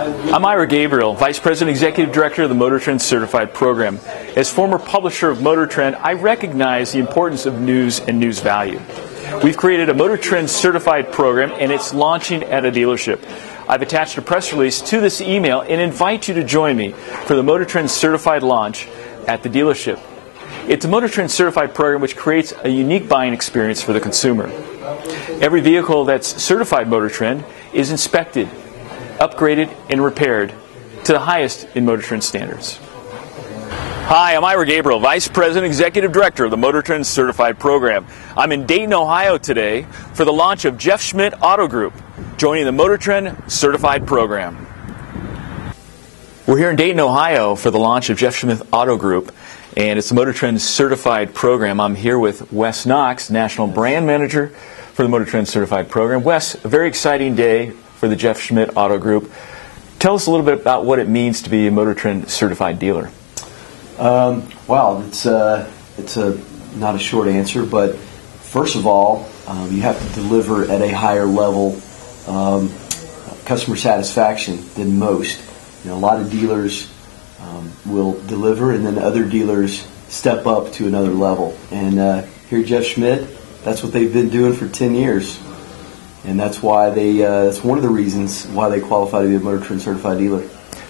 I'm Ira Gabriel, Vice President Executive Director of the Motor Trend Certified Program. As former publisher of Motor Trend, I recognize the importance of news and news value. We've created a Motor Trend Certified Program, and it's launching at a dealership. I've attached a press release to this email and invite you to join me for the Motor Trend Certified launch at the dealership. It's a Motor Trend Certified program which creates a unique buying experience for the consumer. Every vehicle that's certified Motor Trend is inspected, upgraded, and repaired to the highest in Motor Trend standards. Hi, I'm Ira Gabriel, Vice President Executive Director of the Motor Trend Certified Program. I'm in Dayton, Ohio today for the launch of Jeff Schmitt Auto Group, joining the Motor Trend Certified Program. We're here in Dayton, Ohio for the launch of Jeff Schmitt Auto Group, and it's the Motor Trend Certified Program. I'm here with Wes Knox, National Brand Manager for the Motor Trend Certified Program. Wes, a very exciting day for the Jeff Schmitt Auto Group. Tell us a little bit about what it means to be a Motor Trend Certified dealer. Wow, it's not a short answer, but first of all, you have to deliver at a higher level customer satisfaction than most. You know, a lot of dealers will deliver, and then other dealers step up to another level. And here at Jeff Schmitt, that's what they've been doing for 10 years. And that's why that's one of the reasons why they qualify to be a Motor Trend Certified dealer.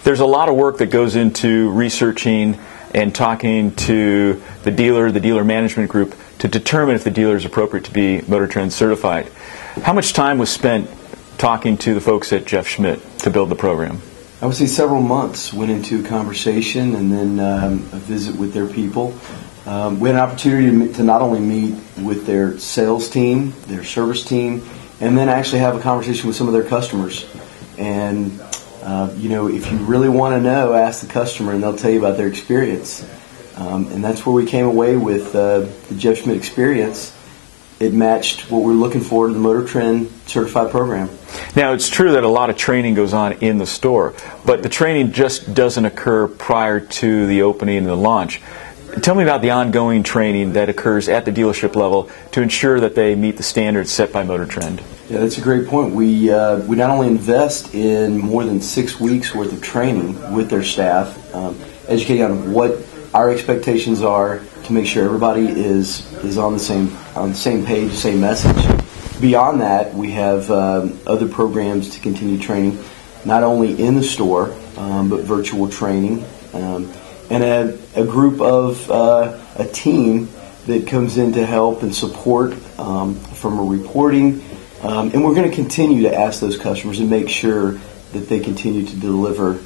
There's a lot of work that goes into researching and talking to the dealer management group to determine if the dealer is appropriate to be Motor Trend Certified. How much time was spent talking to the folks at Jeff Schmitt to build the program? I would say several months went into a conversation and then a visit with their people. We had an opportunity to not only meet with their sales team, their service team, and then actually have a conversation with some of their customers. And you know, if you really want to know, ask the customer, and they'll tell you about their experience. And that's where we came away with the Jeff Schmitt experience. It matched what we're looking for in the Motor Trend Certified program. Now, it's true that a lot of training goes on in the store, but the training just doesn't occur prior to the opening and the launch. Tell me about the ongoing training that occurs at the dealership level to ensure that they meet the standards set by Motor Trend. Yeah, that's a great point. We not only invest in more than 6 weeks worth of training with their staff, educating on what our expectations are to make sure everybody is on the same page, same message. Beyond that, we have other programs to continue training, not only in the store, but virtual training, and a group of a team that comes in to help and support from a reporting. And we're going to continue to ask those customers and make sure that they continue to deliver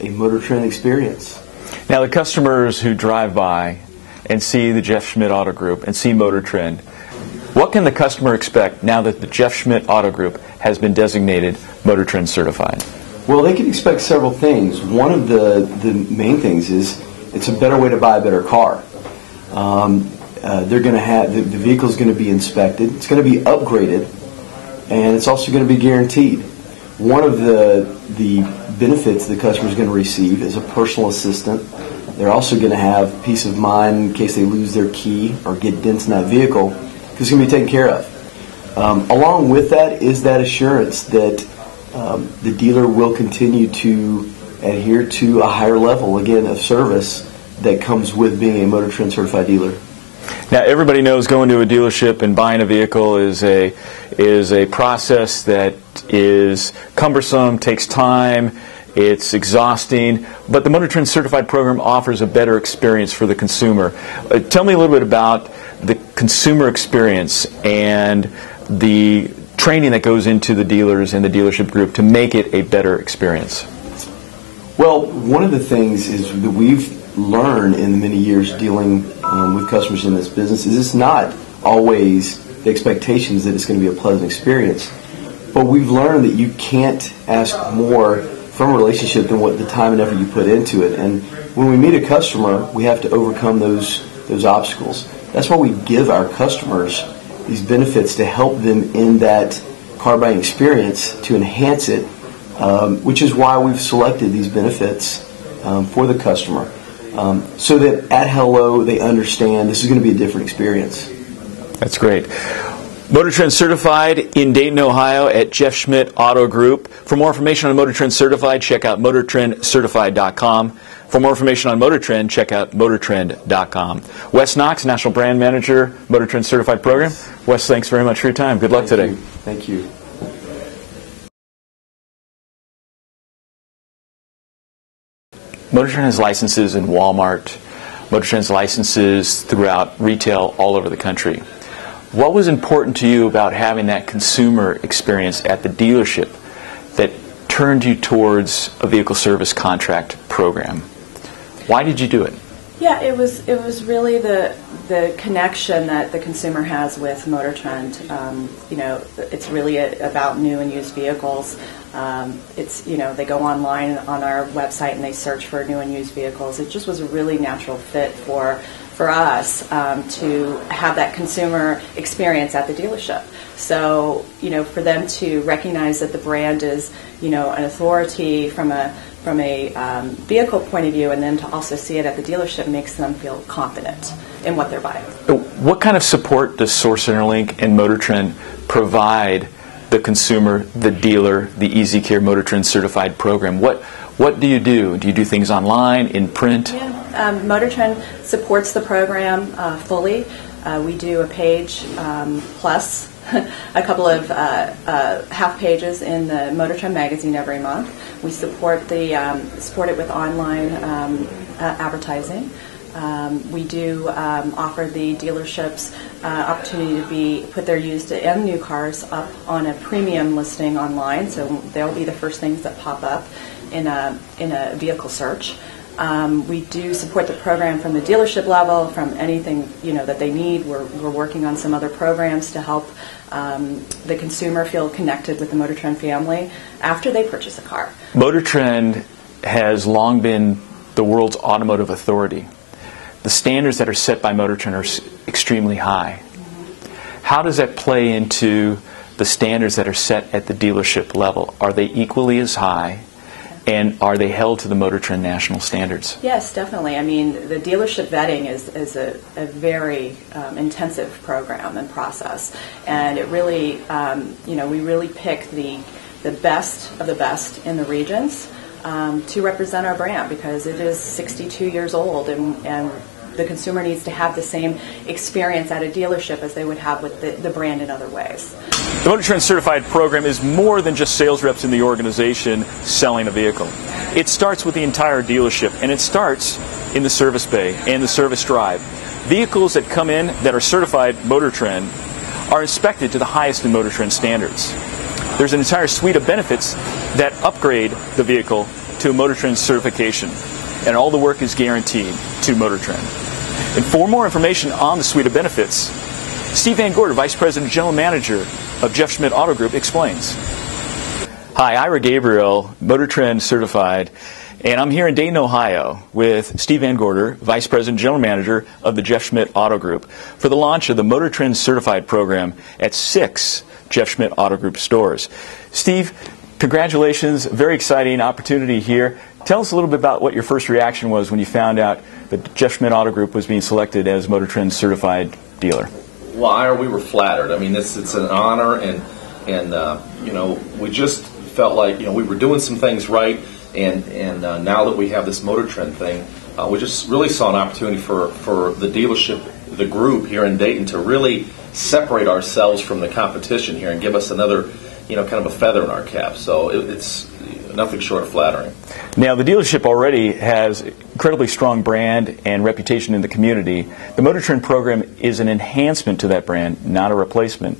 a Motor Trend experience. Now, the customers who drive by and see the Jeff Schmitt Auto Group and see Motor Trend, what can the customer expect now that the Jeff Schmitt Auto Group has been designated Motor Trend Certified? Well, they can expect several things. One of the main things is it's a better way to buy a better car. They're going to have the vehicle is going to be inspected. It's going to be upgraded, and it's also going to be guaranteed. One of the benefits the customer is going to receive is a personal assistant. They're also going to have peace of mind in case they lose their key or get dents in that vehicle, because it's going to be taken care of. Along with that is that assurance that the dealer will continue to adhere to a higher level, again, of service that comes with being a Motor Trend Certified dealer. Now, everybody knows going to a dealership and buying a vehicle is a process that is cumbersome, takes time, it's exhausting, but the Motor Trend Certified program offers a better experience for the consumer. Tell me a little bit about the consumer experience and the training that goes into the dealers and the dealership group to make it a better experience. Well, one of the things is that we've learned in the many years dealing with customers in this business is it's not always the expectations that it's going to be a pleasant experience. But we've learned that you can't ask more from a relationship than what the time and effort you put into it. And when we meet a customer, we have to overcome those obstacles. That's why we give our customers these benefits to help them in that car buying experience to enhance it, which is why we've selected these benefits for the customer. So that at hello they understand this is going to be a different experience. That's great. Motor Trend Certified in Dayton, Ohio at Jeff Schmitt Auto Group. For more information on Motor Trend Certified, check out motortrendcertified.com. For more information on Motor Trend, check out motortrend.com. Wes Knox, National Brand Manager, Motor Trend Certified Program. Wes, thanks very much for your time. Good luck today. Thank you. Motor Trend has licenses in Walmart. Motor Trend's licenses throughout retail all over the country. What was important to you about having that consumer experience at the dealership that turned you towards a vehicle service contract program? Why did you do it? Yeah, it was really the connection that the consumer has with Motor Trend. You know, it's really about new and used vehicles. It's, you know, they go online on our website and they search for new and used vehicles. It just was a really natural fit for us to have that consumer experience at the dealership. So, you know, for them to recognize that the brand is, you know, an authority from a vehicle point of view, and then to also see it at the dealership makes them feel confident in what they're buying. What kind of support does Source Interlink and Motor Trend provide the consumer, the dealer, the Easy Care Motor Trend Certified Program? What do you do? Do you do things online, in print? Yeah, Motor Trend supports the program fully. We do a page plus a couple of half pages in the Motor Trend magazine every month. We support it with online advertising. We do offer the dealerships opportunity to put their used and new cars up on a premium listing online, so they'll be the first things that pop up in a vehicle search. We do support the program from the dealership level, from anything, you know, that they need. We're working on some other programs to help the consumer feel connected with the Motor Trend family after they purchase a car. Motor Trend has long been the world's automotive authority. The standards that are set by Motor Trend are extremely high. How does that play into the standards that are set at the dealership level? Are they equally as high? And are they held to the Motor Trend national standards? Yes, definitely. I mean, the dealership vetting is a very intensive program and process, and it really, you know, we really pick the best of the best in the regions to represent our brand, because it is 62 years old, and the consumer needs to have the same experience at a dealership as they would have with the brand in other ways. The Motor Trend Certified program is more than just sales reps in the organization selling a vehicle. It starts with the entire dealership, and it starts in the service bay and the service drive. Vehicles that come in that are certified Motor Trend are inspected to the highest in Motor Trend standards. There's an entire suite of benefits that upgrade the vehicle to a Motor Trend certification, and all the work is guaranteed to Motor Trend. And for more information on the suite of benefits, Steve Van Gorder, Vice President and General Manager of Jeff Schmitt Auto Group, explains. Hi, Ira Gabriel, Motor Trend Certified, and I'm here in Dayton, Ohio with Steve Van Gorder, Vice President and General Manager of the Jeff Schmitt Auto Group, for the launch of the Motor Trend Certified program at 6 Jeff Schmitt Auto Group stores. Steve, congratulations, very exciting opportunity here. Tell us a little bit about what your first reaction was when you found out that Jeff Schmitt Auto Group was being selected as Motor Trend Certified dealer. Well, Ira, we were flattered. I mean, it's an honor, and you know, we just felt like, you know, we were doing some things right, and now that we have this Motor Trend thing, we just really saw an opportunity for the dealership, the group here in Dayton, to really separate ourselves from the competition here and give us another, you know, kind of a feather in our cap. So it's nothing short of flattering. Now, the dealership already has incredibly strong brand and reputation in the community. The Motor Trend program is an enhancement to that brand, not a replacement.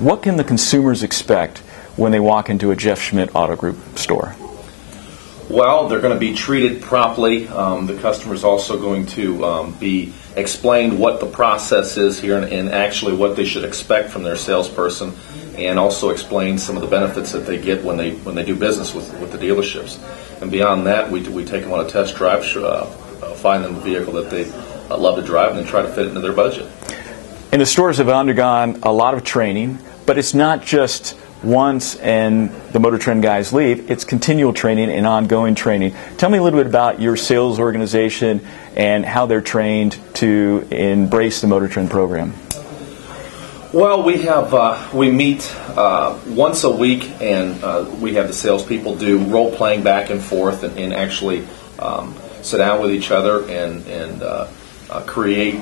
What can the consumers expect when they walk into a Jeff Schmitt Auto Group store? Well, they're going to be treated properly. The customer's also going to be explained what the process is here, and actually what they should expect from their salesperson, and also explain some of the benefits that they get when they do business with the dealerships. And beyond that, we take them on a test drive, find them a vehicle that they love to drive, and then try to fit it into their budget. And the stores have undergone a lot of training, but it's not just once and the Motor Trend guys leave. It's continual training and ongoing training. Tell me a little bit about your sales organization and how they're trained to embrace the Motor Trend program. Well, we meet once a week, and we have the salespeople do role playing back and forth, and actually sit down with each other and create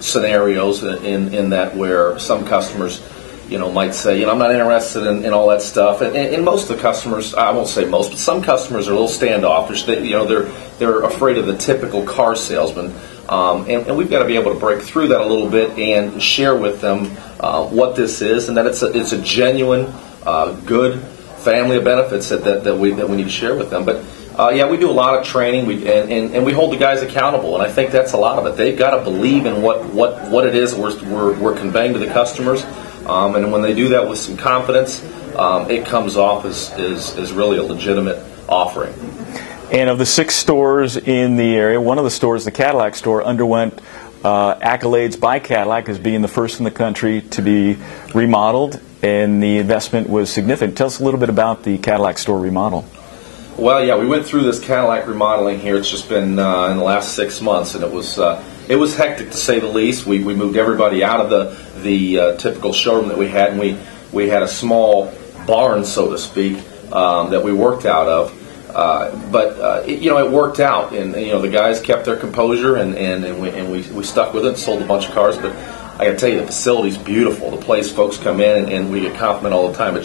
scenarios in that where some customers, might say, I'm not interested in all that stuff, and most of the customers, I won't say most, but some customers are a little standoffish. They're afraid of the typical car salesman. And we've got to be able to break through that a little bit and share with them what this is, and that it's a genuine, good family of benefits that we need to share with them. But we do a lot of training, and we hold the guys accountable, and I think that's a lot of it. They've got to believe in what it is we're conveying to the customers, and when they do that with some confidence, it comes off as really a legitimate offering. And of the 6 stores in the area, one of the stores, the Cadillac store, underwent accolades by Cadillac as being the first in the country to be remodeled, and the investment was significant. Tell us a little bit about the Cadillac store remodel. Well, yeah, we went through this Cadillac remodeling here. It's just been in the last 6 months, and it was hectic to say the least. We moved everybody out of the typical showroom that we had, and we had a small barn, so to speak, that we worked out of. But it worked out, and the guys kept their composure, and we stuck with it and sold a bunch of cars. But I got to tell you, the facility's beautiful. The place, folks come in, and we get compliment all the time.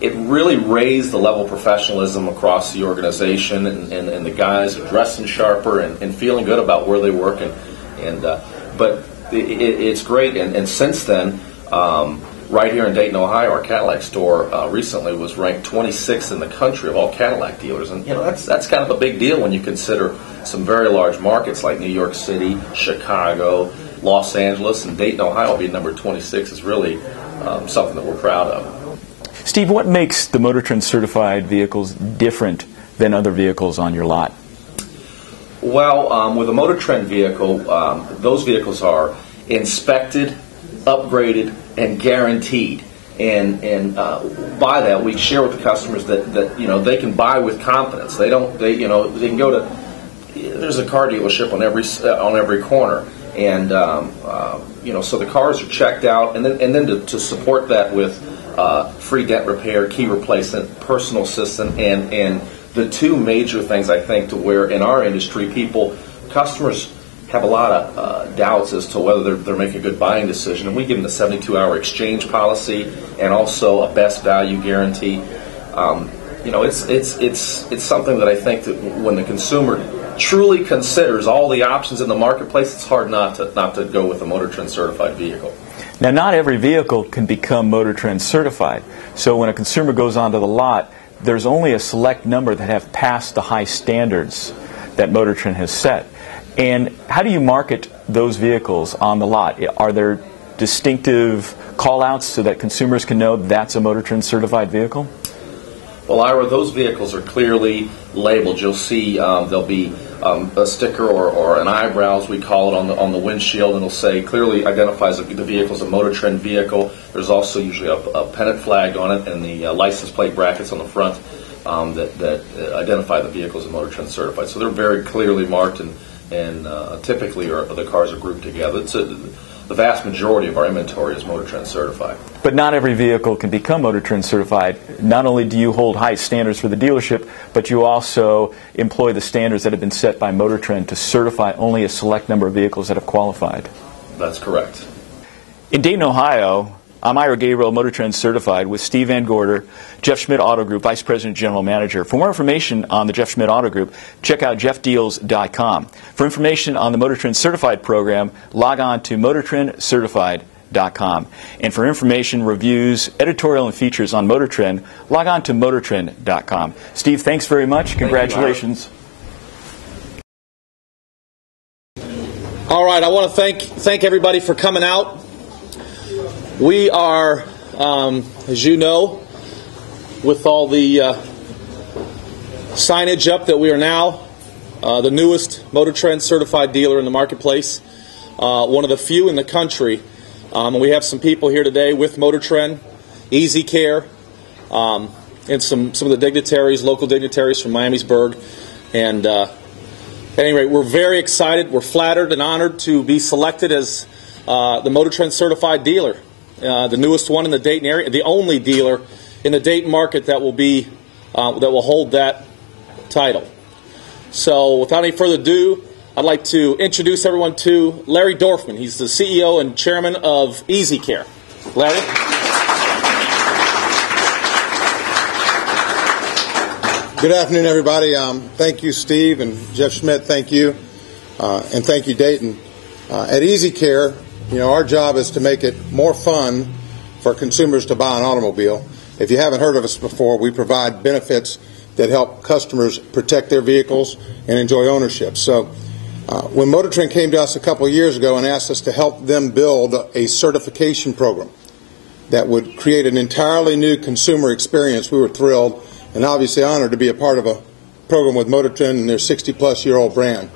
It really raised the level of professionalism across the organization, and the guys are dressing sharper and feeling good about where they work. But it's great, and since then. Right here in Dayton, Ohio, our Cadillac store recently was ranked 26th in the country of all Cadillac dealers, and that's kind of a big deal when you consider some very large markets like New York City, Chicago, Los Angeles, and Dayton, Ohio being number 26 is really something that we're proud of. Steve, what makes the Motor Trend certified vehicles different than other vehicles on your lot? Well, with a Motor Trend vehicle, those vehicles are inspected, upgraded, and guaranteed, and by that we share with the customers that they can buy with confidence. They can go to, there's a car dealership on every corner, and so the cars are checked out, and then to support that with free dent repair, key replacement, personal assistant, and the two major things I think to where in our industry customers have a lot of doubts as to whether they're making a good buying decision, and we give them the 72-hour exchange policy and also a best value guarantee. It's something that I think that when the consumer truly considers all the options in the marketplace, it's hard not to go with a Motor Trend certified vehicle. Now, not every vehicle can become Motor Trend certified, so when a consumer goes onto the lot, there's only a select number that have passed the high standards that Motor Trend has set. And how do you market those vehicles on the lot? Are there distinctive call-outs so that consumers can know that's a Motor Trend certified vehicle? Well, Ira, those vehicles are clearly labeled. You'll see there'll be a sticker or an eyebrow, as we call it, on the windshield, and it'll say clearly identifies the vehicle as a Motor Trend vehicle. There's also usually a pennant flag on it and the license plate brackets on the front that identify the vehicle as a Motor Trend certified. So they're very clearly marked, and typically the cars are grouped together. The vast majority of our inventory is Motor Trend certified. But not every vehicle can become Motor Trend certified. Not only do you hold high standards for the dealership, but you also employ the standards that have been set by Motor Trend to certify only a select number of vehicles that have qualified. That's correct. In Dayton, Ohio, I'm Ira Gabriel, Motor Trend certified, with Steve Van Gorder, Jeff Schmitt Auto Group, Vice President General Manager. For more information on the Jeff Schmitt Auto Group, check out jeffdeals.com. For information on the Motor Trend certified program, log on to motortrendcertified.com. And for information, reviews, editorial, and features on Motor Trend, log on to motortrend.com. Steve, thanks very much. Congratulations. All right, I want to thank everybody for coming out. We are, as you know, with all the signage up, that we are now the newest Motor Trend certified dealer in the marketplace, one of the few in the country. And we have some people here today with Motor Trend, Easy Care, and some of the dignitaries, local dignitaries from Miamisburg. And at any rate, we're very excited. We're flattered and honored to be selected as the Motor Trend certified dealer. the newest one in the Dayton area, the only dealer in the Dayton market that will hold that title. So without any further ado, I'd like to introduce everyone to Larry Dorfman. He's the CEO and chairman of Easy Care. Larry? Good afternoon, everybody. Thank you, Steve, and Jeff Schmitt, thank you. And thank you, Dayton. At Easy Care, our job is to make it more fun for consumers to buy an automobile. If you haven't heard of us before, we provide benefits that help customers protect their vehicles and enjoy ownership. So when Motor Trend came to us a couple of years ago and asked us to help them build a certification program that would create an entirely new consumer experience, we were thrilled and obviously honored to be a part of a program with Motor Trend and their 60-plus-year-old brand.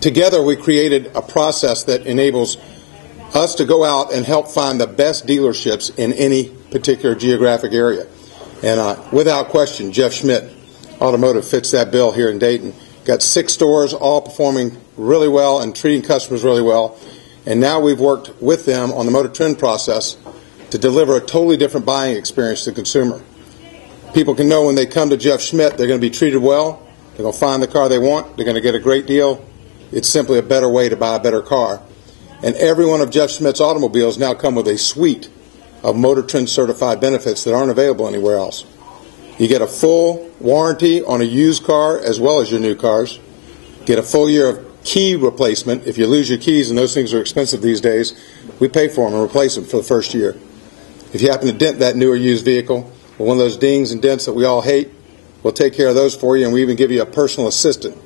Together, we created a process that enables us to go out and help find the best dealerships in any particular geographic area. And without question, Jeff Schmitt Automotive fits that bill here in Dayton. Got 6 stores, all performing really well and treating customers really well. And now we've worked with them on the Motor Trend process to deliver a totally different buying experience to the consumer. People can know when they come to Jeff Schmitt, they're going to be treated well, they're going to find the car they want, they're going to get a great deal. It's simply a better way to buy a better car. And every one of Jeff Schmitt's automobiles now come with a suite of Motor Trend certified benefits that aren't available anywhere else. You get a full warranty on a used car as well as your new cars. Get a full year of key replacement. If you lose your keys, and those things are expensive these days, we pay for them and replace them for the first year. If you happen to dent that new or used vehicle, or one of those dings and dents that we all hate, we'll take care of those for you, and we even give you a personal assistant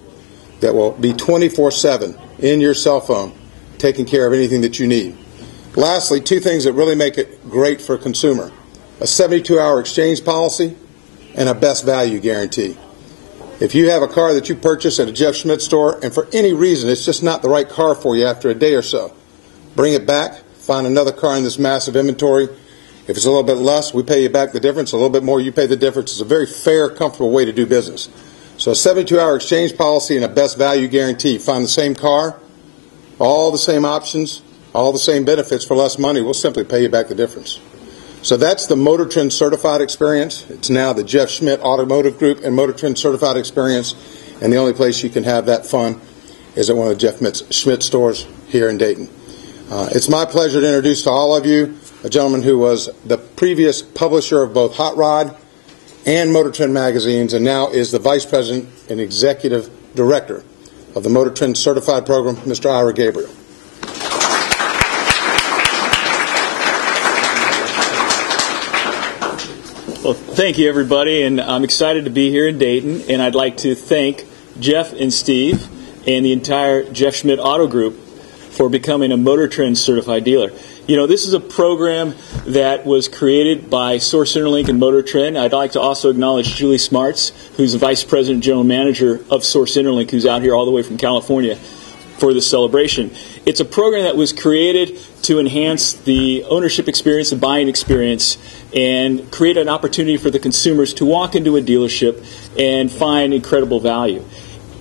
that will be 24/7 in your cell phone, taking care of anything that you need. Lastly, 2 things that really make it great for a consumer: a 72-hour exchange policy and a best value guarantee. If you have a car that you purchase at a Jeff Schmitt store and for any reason it's just not the right car for you after a day or so, bring it back, find another car in this massive inventory. If it's a little bit less, we pay you back the difference. A little bit more, you pay the difference. It's a very fair, comfortable way to do business. So a 72-hour exchange policy and a best value guarantee. Find the same car, all the same options, all the same benefits for less money. We'll simply pay you back the difference. So that's the Motor Trend certified experience. It's now the Jeff Schmitt Automotive Group and Motor Trend certified experience. And the only place you can have that fun is at one of Jeff Schmitt stores here in Dayton. It's my pleasure to introduce to all of you a gentleman who was the previous publisher of both Hot Rod and Motor Trend magazines, and now is the Vice President and Executive Director of the Motor Trend Certified Program, Mr. Ira Gabriel. Well, thank you, everybody, and I'm excited to be here in Dayton, and I'd like to thank Jeff and Steve and the entire Jeff Schmitt Auto Group for becoming a Motor Trend certified dealer. This is a program that was created by Source Interlink and Motor Trend. I'd like to also acknowledge Julie Smarts, who's the Vice President and General Manager of Source Interlink, who's out here all the way from California for this celebration. It's a program that was created to enhance the ownership experience, the buying experience, and create an opportunity for the consumers to walk into a dealership and find incredible value.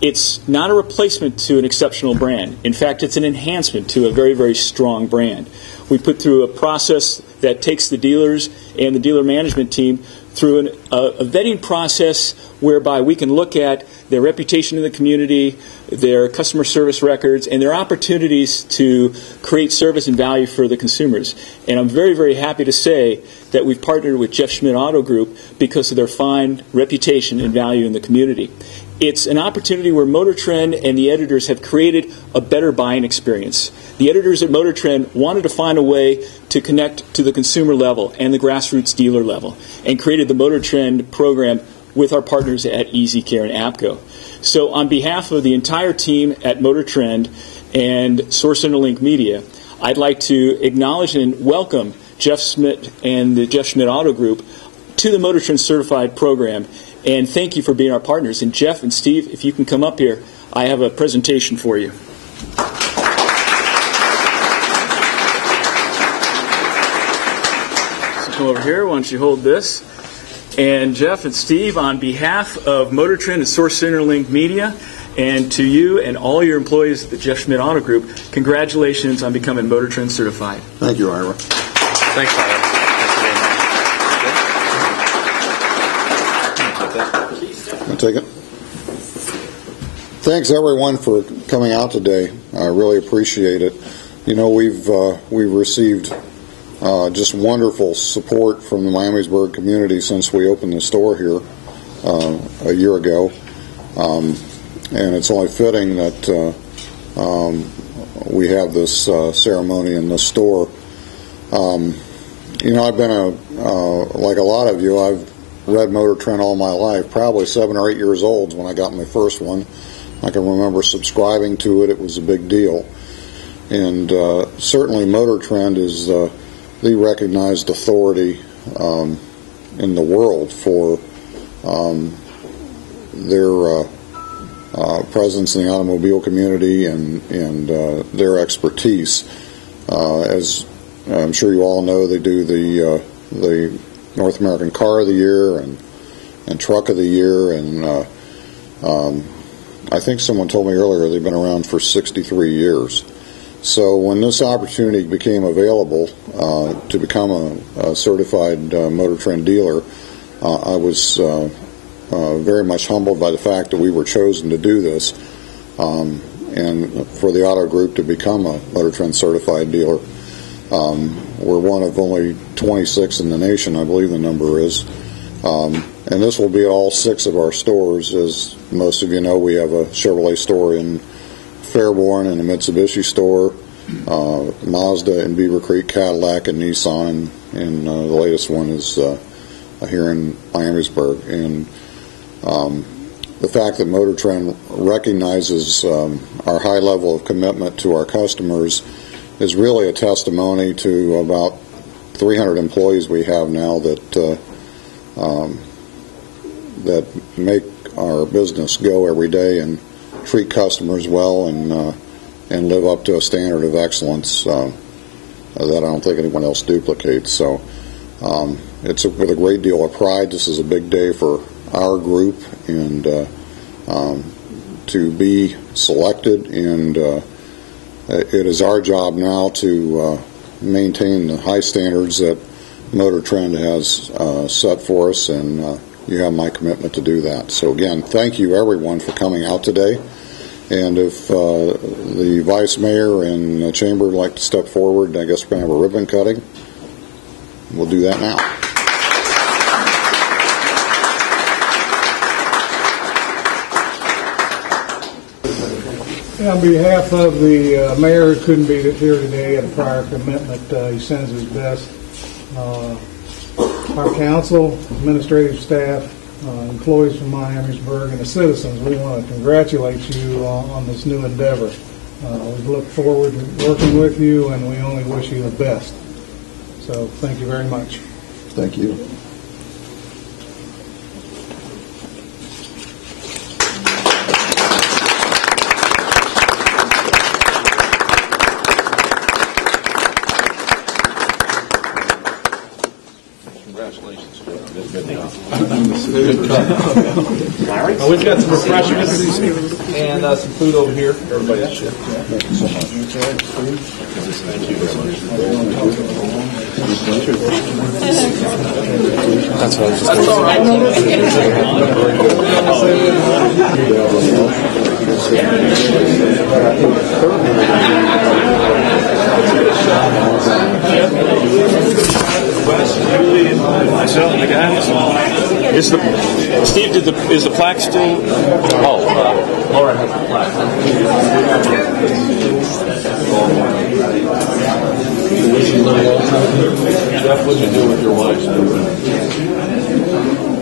It's not a replacement to an exceptional brand. In fact, it's an enhancement to a very, very strong brand. We put through a process that takes the dealers and the dealer management team through a vetting process whereby we can look at their reputation in the community, their customer service records, and their opportunities to create service and value for the consumers. And I'm very, very happy to say that we've partnered with Jeff Schmitt Auto Group because of their fine reputation and value in the community. It's an opportunity where Motor Trend and the editors have created a better buying experience. The editors at Motor Trend wanted to find a way to connect to the consumer level and the grassroots dealer level, and created the Motor Trend program with our partners at Easy Care and APCO. So on behalf of the entire team at Motor Trend and Source Interlink Media, I'd like to acknowledge and welcome Jeff Schmitt and the Jeff Schmitt Auto Group to the Motor Trend Certified program, and thank you for being our partners. And Jeff and Steve, if you can come up here, I have a presentation for you. So come over here, why don't you hold this? And Jeff and Steve, on behalf of Motor Trend and Source Interlink Media, and to you and all your employees at the Jeff Schmitt Auto Group, congratulations on becoming Motor Trend certified. Thank you, Ira. Thanks, Tyler. I'll take it. Thanks everyone for coming out today. I really appreciate it. You know, we've received just wonderful support from the Miamisburg community since we opened the store here a year ago, and it's only fitting that we have this ceremony in this store. You know, I've been like a lot of you, I've read Motor Trend all my life, probably 7 or 8 years old when I got my first one. I can remember subscribing to it. It was a big deal. And certainly Motor Trend is the recognized authority in the world for their presence in the automobile community and their expertise. As I'm sure you all know, they do the North American Car of the Year and Truck of the Year, and I think someone told me earlier they've been around for 63 years. So when this opportunity became available to become a certified Motor Trend dealer, I was very much humbled by the fact that we were chosen to do this, and for the auto group to become a Motor Trend certified dealer. We're one of only 26 in the nation, I believe the number is. And this will be all 6 of our stores. As most of you know, we have a Chevrolet store in Fairborn and a Mitsubishi store, Mazda in Beavercreek, Cadillac, and Nissan, and the latest one is here in Miamisburg. And the fact that Motor Trend recognizes our high level of commitment to our customers is really a testimony to about 300 employees we have now that that make our business go every day and treat customers well and live up to a standard of excellence that I don't think anyone else duplicates. So it's with a great deal of pride. This is a big day for our group, and to be selected, and it is our job now to maintain the high standards that Motor Trend has set for us, and you have my commitment to do that. So again, thank you everyone for coming out today. And if the Vice Mayor and the Chamber would like to step forward, I guess we're going to have a ribbon cutting. We'll do that now. On behalf of the mayor who couldn't be here today at a prior commitment, he sends his best. Our council, administrative staff, employees from Miamisburg, and the citizens, we want to congratulate you on this new endeavor. We look forward to working with you, and we only wish you the best. So thank you very much. Thank you. Congratulations. We've got some refreshments and some food over here. Everybody should share. Thank you so much. Thank you very much. That's what I was just going Myself and the guys. Steve, is the plaque still? Oh, Laura has the plaque. Jeff, what did you do with your wife?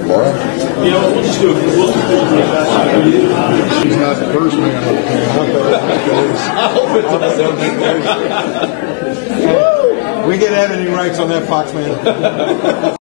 Laura? you know, we'll just do it. He's not the first man. I hope it doesn't. We get editing rights on that, Fox man.